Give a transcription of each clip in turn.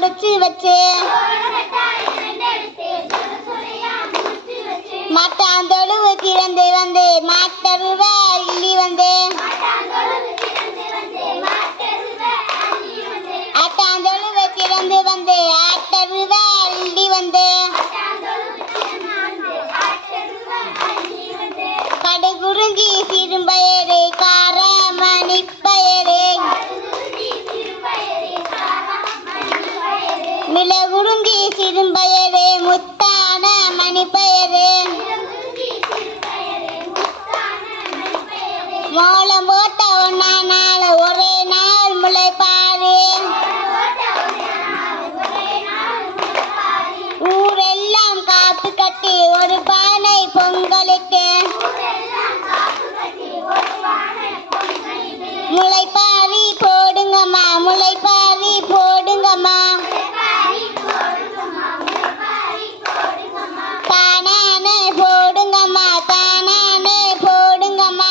முடிச்சு வச்சு மாட்டாந்தொழுவு திறந்து வந்து மாட்டருவ அள்ளி வந்து ஆட்டாந்தொழுவு திறந்து வந்து ஆட்டருவ அள்ளி வந்து கடுகுருங்கி சிறும்பயரே காரமணி பயரே மிளகுருங்கி சிறும்பயரே முத்தான மணிப்பயரே மோளம் போட்ட ஒன்னா நாள் ஒரே நாள் முளைப்பாரு ஊரெல்லாம் காப்பு கட்டி ஒரு பானை பொங்கலுக்கு முளைப்பாரி போடுங்கம்மா முளைப்பாரி போடுங்கம்மா தானானே போடுங்கம்மா தானானே போடுங்கம்மா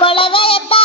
கொலவையத்தா